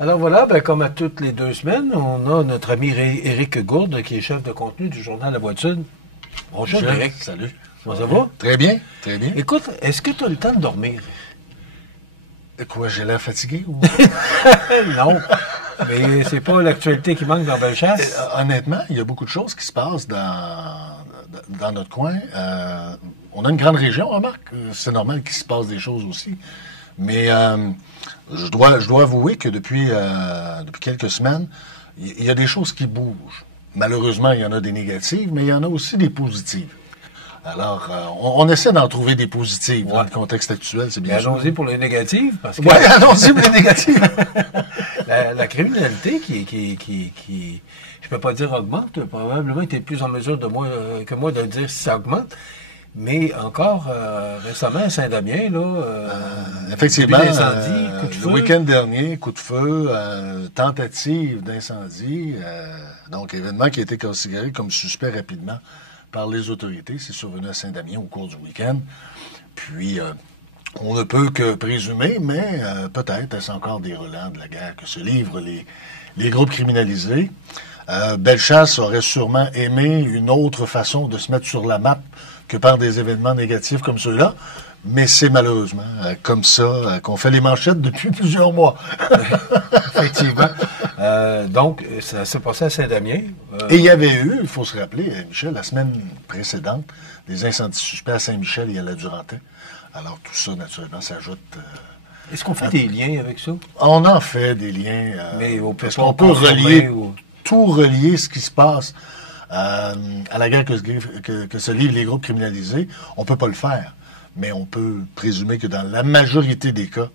Alors voilà, ben, comme à toutes les 2 semaines, on a notre ami Éric Gourde, qui est chef de contenu du journal La Voix du Sud. Bonjour, Éric. Salut. Comment ça va? Très bien, très bien. Écoute, est-ce que tu as le temps de dormir? Quoi, j'ai l'air fatigué ou... Non, mais c'est pas l'actualité qui manque dans Bellechasse. Honnêtement, il y a beaucoup de choses qui se passent dans notre coin. On a une grande région, remarque. C'est normal qu'il se passe des choses aussi. Mais je dois avouer que depuis quelques semaines, il y a des choses qui bougent. Malheureusement, il y en a des négatives, mais il y en a aussi des positives. Alors, on essaie d'en trouver des positives dans le contexte actuel, c'est bien sûr. Allons-y pour les négatives, parce que... Oui, allons-y pour les négatives. la criminalité qui, je peux pas dire augmente, probablement tu es plus en mesure que moi de dire si ça augmente, mais encore récemment à Saint-Damien, effectivement, début d'incendie, coup de feu. Le week-end dernier, coup de feu, tentative d'incendie, donc événement qui a été considéré comme suspect rapidement par les autorités. C'est survenu à Saint-Damien au cours du week-end. Puis, on ne peut que présumer, mais peut-être est-ce encore des relents de la guerre que se livrent les groupes criminalisés. Bellechasse aurait sûrement aimé une autre façon de se mettre sur la map que par des événements négatifs comme ceux-là. Mais c'est malheureusement comme ça qu'on fait les manchettes depuis plusieurs mois. Effectivement. Donc, ça s'est passé à Saint-Damien. Et il y avait eu, il faut se rappeler, Michel, la semaine précédente, des incendies suspects à Saint-Michel et à la Durantais. Alors tout ça, naturellement, s'ajoute... Est-ce qu'on fait des liens avec ça? On en fait des liens. Mais est-ce qu'on peut tout relier ce qui se passe à la guerre que se livrent les groupes criminalisés? On peut pas le faire. Mais on peut présumer que dans la majorité des cas,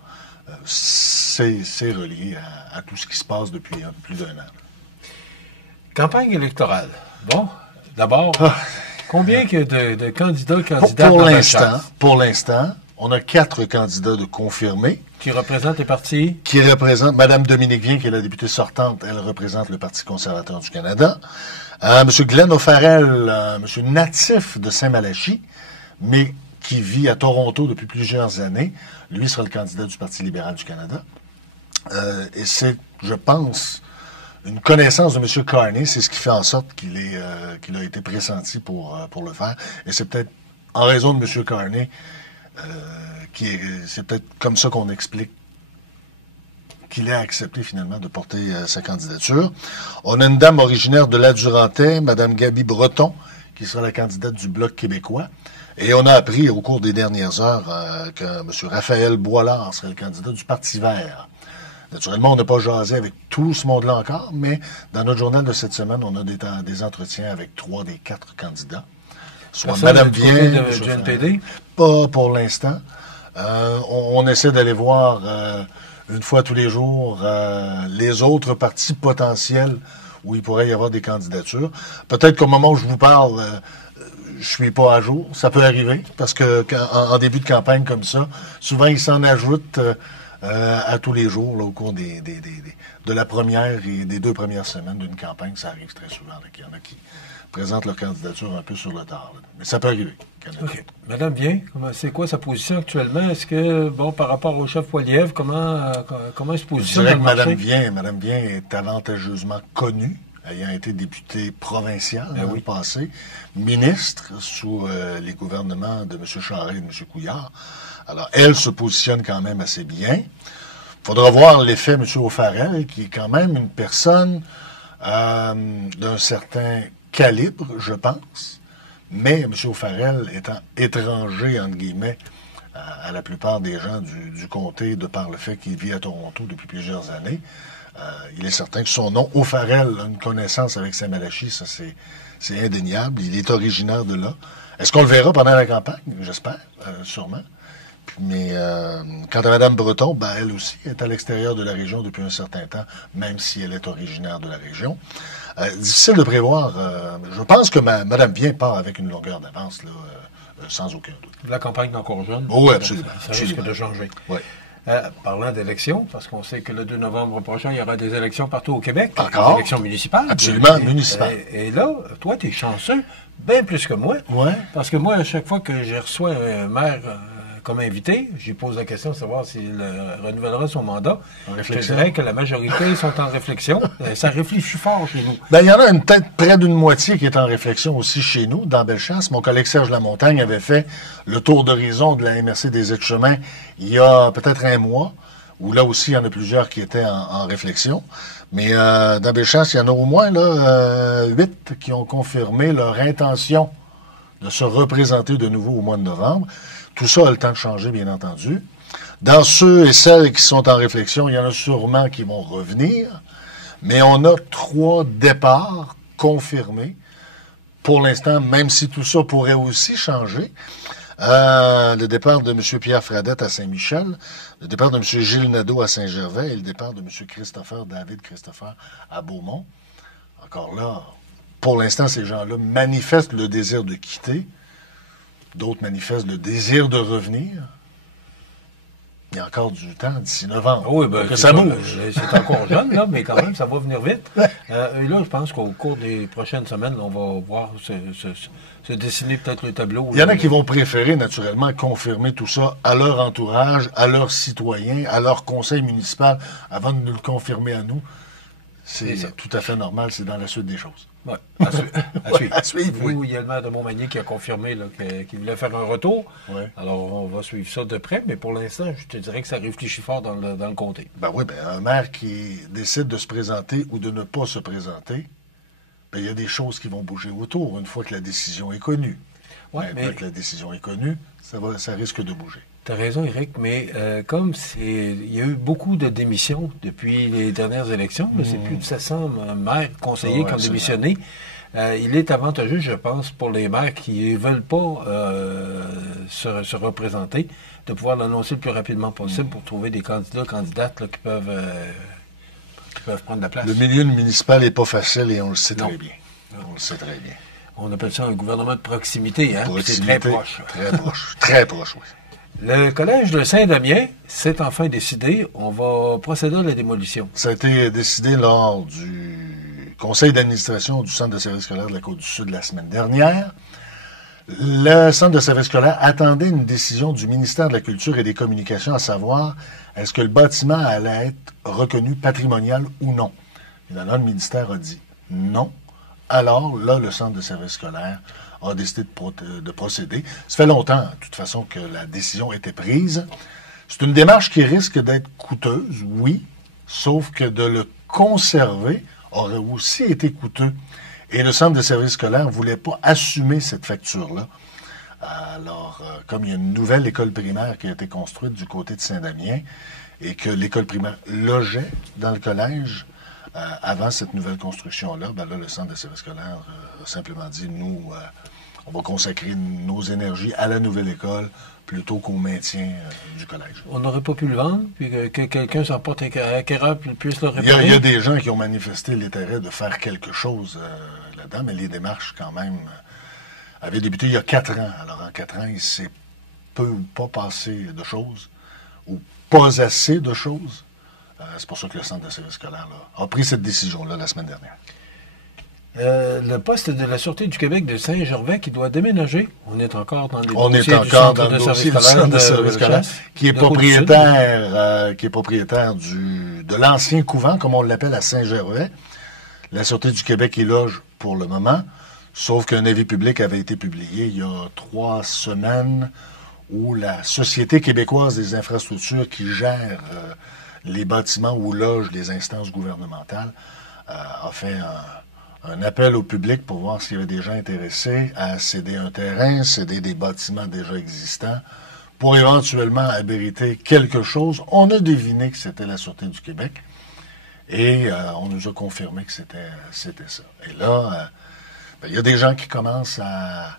c'est relié à tout ce qui se passe depuis plus d'1 an. Campagne électorale. Bon, d'abord, combien de candidats Pour l'instant, on a 4 candidats de confirmés. Qui représentent les partis? Qui représentent Mme Dominique Vien, qui est la députée sortante. Elle représente le Parti conservateur du Canada. M. Glenn O'Farrell, monsieur natif de Saint-Malachie, mais qui vit à Toronto depuis plusieurs années. Lui sera le candidat du Parti libéral du Canada. Et c'est, je pense, une connaissance de M. Carney. C'est ce qui fait en sorte qu'il a été pressenti pour le faire. Et c'est peut-être en raison de M. Carney, c'est peut-être comme ça qu'on explique qu'il a accepté finalement de porter sa candidature. On a une dame originaire de la Durantais, Mme Gaby Breton, qui sera la candidate du Bloc québécois. Et on a appris au cours des dernières heures que M. Raphaël Boilard serait le candidat du Parti vert. Naturellement, on n'a pas jasé avec tout ce monde-là encore, mais dans notre journal de cette semaine, on a des entretiens avec 3 des 4 candidats. Soit Mme Vien, du NPD? Pas pour l'instant. On essaie d'aller voir une fois tous les jours les autres partis potentiels où il pourrait y avoir des candidatures. Peut-être qu'au moment où je vous parle... je suis pas à jour. Ça peut arriver, parce que en début de campagne comme ça, souvent, ils s'en ajoutent à tous les jours, là, au cours de la première et des 2 premières semaines d'une campagne. Ça arrive très souvent, qu'il y en a qui présentent leur candidature un peu sur le tard. Là. Mais ça peut arriver. OK. Madame Vien, c'est quoi sa position actuellement? Est-ce que, par rapport au chef Poilievre, comment elle se positionne? Je dirais que Mme Vien est avantageusement connue, ayant été députée provinciale dans le passé, ministre sous les gouvernements de M. Charest et de M. Couillard. Alors, elle se positionne quand même assez bien. Il faudra voir l'effet M. O'Farrell, qui est quand même une personne d'un certain calibre, je pense. Mais M. O'Farrell étant étranger, entre guillemets, à la plupart des gens du comté, de par le fait qu'il vit à Toronto depuis plusieurs années, il est certain que son nom, O'Farrell, a une connaissance avec Saint-Malachie, ça c'est indéniable. Il est originaire de là. Est-ce qu'on le verra pendant la campagne? J'espère, sûrement. Mais quant à Mme Breton, elle aussi est à l'extérieur de la région depuis un certain temps, même si elle est originaire de la région. Difficile de prévoir. Je pense que Mme Vien part avec une longueur d'avance, sans aucun doute. La campagne est encore jeune. Oui, absolument. Ça risque de changer. Oui. Parlant d'élections, parce qu'on sait que le 2 novembre prochain, il y aura des élections partout au Québec. Encore? Des élections municipales. Absolument, municipales. Et là, toi, tu es chanceux, bien plus que moi. Oui. Parce que moi, à chaque fois que je reçois un maire comme invité. J'y pose la question de savoir s'il renouvellera son mandat. Je te dirais que la majorité sont en réflexion. Ça réfléchit fort chez nous. Ben, il y en a peut-être près d'une moitié qui est en réflexion aussi chez nous, dans Bellechasse. Mon collègue Serge Lamontagne avait fait le tour d'horizon de la MRC des Aides-Chemins il y a peut-être un mois, où là aussi, il y en a plusieurs qui étaient en réflexion. Mais dans Bellechasse, il y en a au moins 8 qui ont confirmé leur intention de se représenter de nouveau au mois de novembre. Tout ça a le temps de changer, bien entendu. Dans ceux et celles qui sont en réflexion, il y en a sûrement qui vont revenir, mais on a 3 départs confirmés. Pour l'instant, même si tout ça pourrait aussi changer, le départ de M. Pierre Fradette à Saint-Michel, le départ de M. Gilles Nadeau à Saint-Gervais et le départ de M. David Christopher à Beaumont. Encore là, pour l'instant, ces gens-là manifestent le désir de quitter. D'autres manifestent le désir de revenir. Il y a encore du temps, d'ici novembre, oui, ben, que ça bouge. C'est encore jeune, là, mais quand même, ça va venir vite. Et là, je pense qu'au cours des prochaines semaines, on va voir se dessiner peut-être le tableau. Il y en a qui vont préférer, naturellement, confirmer tout ça à leur entourage, à leurs citoyens, à leur conseil municipal, avant de nous le confirmer à nous. C'est tout à fait normal, c'est dans la suite des choses. Oui, à suivre. À suivre, oui. Nous, il y a le maire de Montmagny qui a confirmé qu'il voulait faire un retour. Oui. Alors, on va suivre ça de près, mais pour l'instant, je te dirais que ça réfléchit fort dans le comté. Ben oui, un maire qui décide de se présenter ou de ne pas se présenter, ben, il y a des choses qui vont bouger autour une fois que la décision est connue. Ouais, Une fois que la décision est connue, ça risque de bouger. Tu as raison, Éric, mais comme il y a eu beaucoup de démissions depuis les dernières élections, c'est plus de 700 maires conseillers qui ont démissionné. Il est avantageux, je pense, pour les maires qui ne veulent pas se représenter, de pouvoir l'annoncer le plus rapidement possible pour trouver des candidates là, qui peuvent prendre la place. Le milieu municipal n'est pas facile et on le sait très bien. On le sait très bien. On appelle ça un gouvernement de proximité, hein? C'est très proche. Très proche, très proche, oui. Le collège de Saint-Damien s'est enfin décidé. On va procéder à la démolition. Ça a été décidé lors du conseil d'administration du Centre de services scolaires de la Côte-du-Sud la semaine dernière. Le Centre de services scolaires attendait une décision du ministère de la Culture et des Communications, à savoir est-ce que le bâtiment allait être reconnu patrimonial ou non. Et là, le ministère a dit non. Alors, là, le Centre de services scolaires a décidé de procéder. Ça fait longtemps, de toute façon, que la décision a été prise. C'est une démarche qui risque d'être coûteuse, oui, sauf que de le conserver aurait aussi été coûteux. Et le Centre de services scolaires ne voulait pas assumer cette facture-là. Alors, comme il y a une nouvelle école primaire qui a été construite du côté de Saint-Damien et que l'école primaire logeait dans le collège, avant cette nouvelle construction-là, ben là, le Centre de services scolaires a simplement dit, nous, on va consacrer nos énergies à la nouvelle école plutôt qu'au maintien du collège. On n'aurait pas pu le vendre, puis que quelqu'un s'en porte acquéreur puis puisse le réparer? Il y a des gens qui ont manifesté l'intérêt de faire quelque chose là-dedans, mais les démarches, quand même, avaient débuté il y a 4 ans. Alors, en 4 ans, il s'est peu ou pas passé de choses, ou pas assez de choses. C'est pour ça que le Centre de services scolaires a pris cette décision-là la semaine dernière. Le poste de la Sûreté du Québec de Saint-Gervais qui doit déménager. On est encore dans le dossier du Centre de services scolaires qui est propriétaire, de l'ancien couvent, comme on l'appelle à Saint-Gervais. La Sûreté du Québec y loge pour le moment, sauf qu'un avis public avait été publié il y a 3 semaines où la Société québécoise des infrastructures qui gère les bâtiments où logent les instances gouvernementales a fait un appel au public pour voir s'il y avait des gens intéressés à céder un terrain, céder des bâtiments déjà existants, pour éventuellement abriter quelque chose. On a deviné que c'était la Sûreté du Québec et on nous a confirmé que c'était ça. Et là, il y a des gens qui commencent à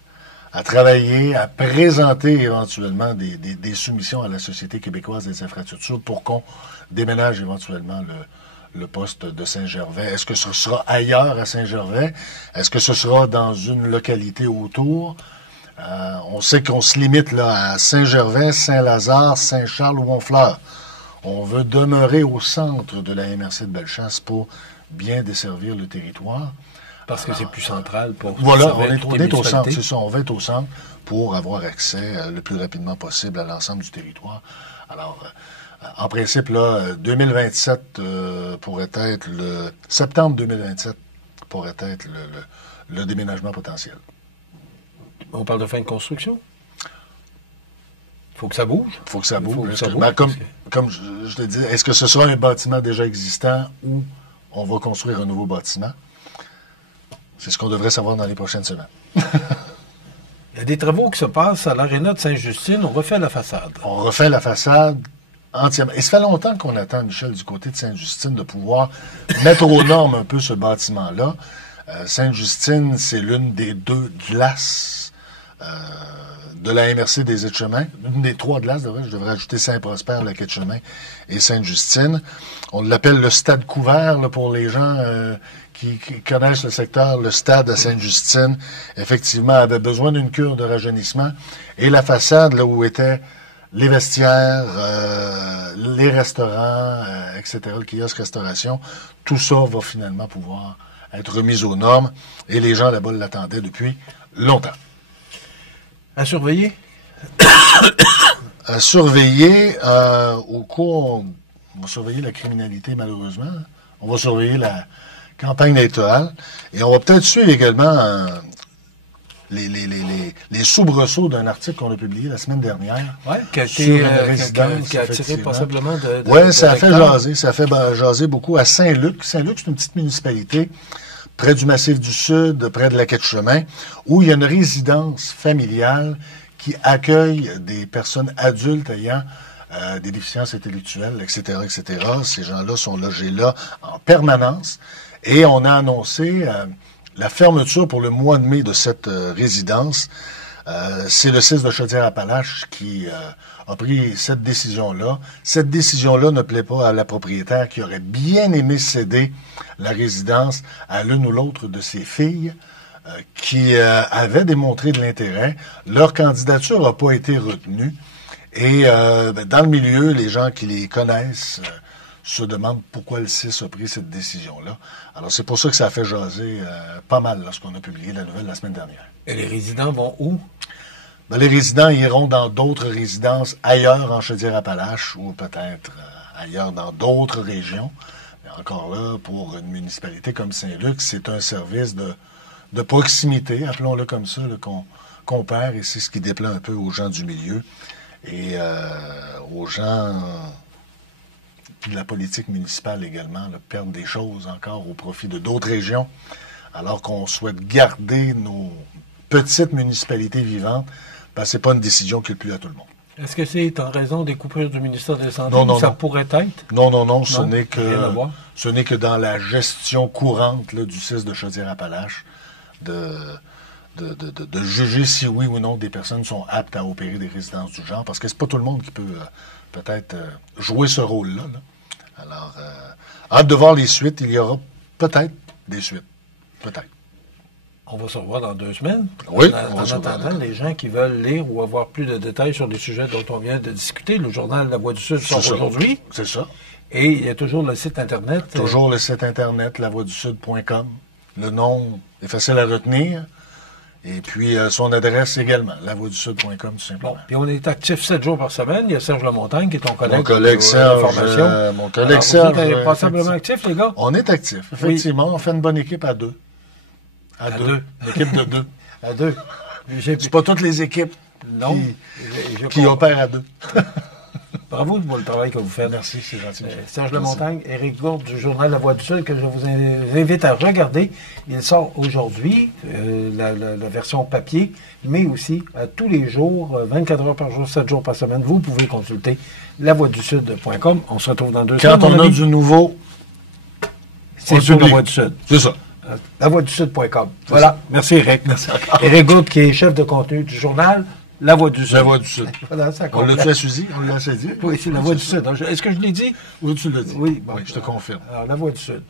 travailler, à présenter éventuellement des soumissions à la Société québécoise des infrastructures pour qu'on déménage éventuellement le poste de Saint-Gervais. Est-ce que ce sera ailleurs à Saint-Gervais? Est-ce que ce sera dans une localité autour? On sait qu'on se limite là à Saint-Gervais, Saint-Lazare, Saint-Charles ou Honfleur. On veut demeurer au centre de la MRC de Bellechasse pour bien desservir le territoire. Parce que c'est plus central pour... Voilà, on est au centre, c'est ça, on va être au centre pour avoir accès le plus rapidement possible à l'ensemble du territoire. Alors, en principe, là, 2027 pourrait être septembre 2027 pourrait être le déménagement potentiel. On parle de fin de construction? Il faut que ça bouge. Il faut que ça bouge. Comme je te dis, est-ce que ce sera un bâtiment déjà existant ou on va construire un nouveau bâtiment? C'est ce qu'on devrait savoir dans les prochaines semaines. Il y a des travaux qui se passent à l'aréna de Sainte-Justine. On refait la façade. On refait la façade entièrement. Et ça fait longtemps qu'on attend, Michel, du côté de Sainte-Justine, de pouvoir mettre aux normes un peu ce bâtiment-là. Sainte-Justine, c'est l'une des 2 glaces de la MRC des Aides-Chemins. Une des 3 glaces, je devrais ajouter Saint-Prosper, la Quai-de-Chemin et Sainte-Justine. On l'appelle le stade couvert là, pour les gens qui connaissent le secteur. Le stade à Sainte-Justine, effectivement, avait besoin d'une cure de rajeunissement. Et la façade, là où étaient les vestiaires, les restaurants, etc., le kiosque restauration, tout ça va finalement pouvoir être remis aux normes. Et les gens là-bas l'attendaient depuis longtemps. À surveiller? À surveiller, au cours, on va surveiller la criminalité, malheureusement. On va surveiller la campagne électorale. Et on va peut-être suivre également les soubresauts d'un article qu'on a publié la semaine dernière. Oui, qui a attiré possiblement de... Oui, ça a fait jaser. Ça a fait jaser beaucoup à Saint-Luc. Saint-Luc, c'est une petite municipalité près du Massif du Sud, près de la Quai-de-Chemin, où il y a une résidence familiale qui accueille des personnes adultes ayant des déficiences intellectuelles, etc., etc. Ces gens-là sont logés là en permanence. Et on a annoncé la fermeture pour le mois de mai de cette résidence. C'est le CIS de Chaudière-Appalaches qui a pris cette décision-là. Cette décision-là ne plaît pas à la propriétaire qui aurait bien aimé céder la résidence à l'une ou l'autre de ses filles qui avaient démontré de l'intérêt. Leur candidature n'a pas été retenue. Et dans le milieu, les gens qui les connaissent se demandent pourquoi le CIS a pris cette décision-là. Alors, c'est pour ça que ça a fait jaser pas mal lorsqu'on a publié la nouvelle la semaine dernière. Et les résidents vont où? Ben, les résidents iront dans d'autres résidences ailleurs en Chaudière-Appalaches ou peut-être ailleurs dans d'autres régions. Mais encore là, pour une municipalité comme Saint-Luc, c'est un service de proximité, appelons-le comme ça, qu'on perd, et c'est ce qui déplaît un peu aux gens du milieu et aux gens de la politique municipale également, là, perdre des choses encore au profit de d'autres régions, alors qu'on souhaite garder nos petites municipalités vivantes. Ben, c'est pas une décision qui plaît à tout le monde. Est-ce que c'est en raison des coupures du ministère de la Santé non, ça pourrait être? Non, ce n'est que dans la gestion courante là, du CIS de Chaudière-Appalaches de juger si oui ou non des personnes sont aptes à opérer des résidences du genre, parce que c'est pas tout le monde qui peut peut-être jouer ce rôle-là. Là. Alors, hâte de voir les suites. Il y aura peut-être des suites. Peut-être. On va se revoir dans 2 semaines. Oui. En attendant, les gens qui veulent lire ou avoir plus de détails sur les sujets dont on vient de discuter, le journal La Voix du Sud sort aujourd'hui. C'est ça. Et il y a toujours le site Internet. Toujours le site Internet, lavoixdusud.com. Le nom est facile à retenir. Et puis, son adresse également, lavoixdusud.com, tout simplement. Bon, puis on est actif 7 jours par semaine. Il y a Serge Lamontagne qui est ton collègue. Mon collègue Serge. Mon collègue Serge. Vous êtes passablement actifs, les gars? On est actifs, effectivement. Oui. On fait une bonne équipe à 2. À deux. Une équipe de 2. À 2. C'est pas toutes les équipes qui opèrent à 2. Bravo pour le travail que vous faites. Merci, c'est gentil. Serge Lamontagne, Éric Gourde du journal La Voix du Sud, que je vous invite à regarder. Il sort aujourd'hui, la version papier, mais aussi tous les jours, 24 heures par jour, 7 jours par semaine. Vous pouvez consulter lavoixdusud.com. On se retrouve dans 2 semaines. Quand on a du nouveau, c'est sur La Voix du Sud. C'est ça. lavoixdusud.com. Voilà. Merci, Éric. Merci encore. Éric Gourde, qui est chef de contenu du journal La Voix du Sud. La Voix du Sud. Voilà, on l'a fait à Suzy? On l'a assez dit? Oui, c'est La Voix du Sud. Est-ce que je l'ai dit? Oui, tu l'as dit. Oui, bon, je te confirme. Alors, La Voix du Sud.